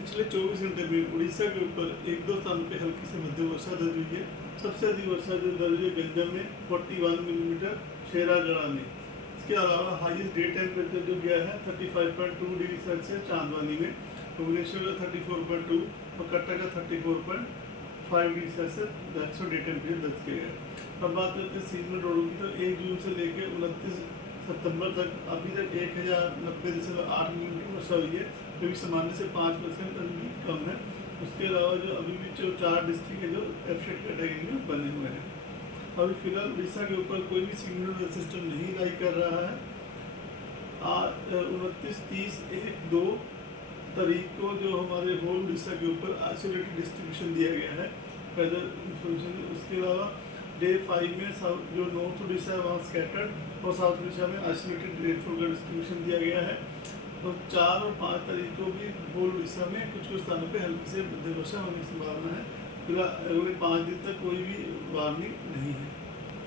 पिछले 24 घंटे में उड़ीसा के ऊपर एक दो स्थानों पे हल्की से मध्यम वर्षा दर्ज हुई है। सबसे अधिक वर्षा जो दर्ज हुई गंजम में 41 मिलीमीटर, शेरागढ़ में। इसके अलावा हाईएस्ट डे टेम्परेचर जो गया है 35.2 डिग्री सेल्सियस चांदवानी में, भुवनेश्वर का 34.2 और कटक का 34.5 degree Celsius maximum day temperature दर्ज किया गया। अब बात करते हैं सीजनल रोडों की, तो 1 जून से लेकर 29 सितंबर तक अभी तक 1090.8 मिलीमीटर वर्षा हुई है, जो कि सामान्य से 5% कम है। उसके अलावा जो अभी भी जो 4 डिस्ट्रिक्ट है जो एफशेड कैटेगरी में बने हुए हैं। अभी फिलहाल उड़ीसा के ऊपर कोई भी सिग्नल सिस्टम नहीं लाई कर रहा है। 29, 30, 1, 2 तारीख को जो हमारे होल उड़ीसा के ऊपर आइसोलेटेड डिस्ट्रीब्यूशन दिया गया है वेदर इंफॉर्मेशन। उसके अलावा डे 5 में जो नॉर्थ उड़ीसा है वहाँ स्कैटर्ड और साउथ उड़ीसा में आइसोलेटेड रेनफॉल का डिस्ट्रीब्यूशन दिया गया है। तो 4 और 5 तारीख को भी होल उड़ीसा में कुछ स्थानों पे हल्की से मध्यम वर्षा होने की संभावना है। फिलहाल अगले 5 दिन तक कोई भी वार्निंग नहीं है।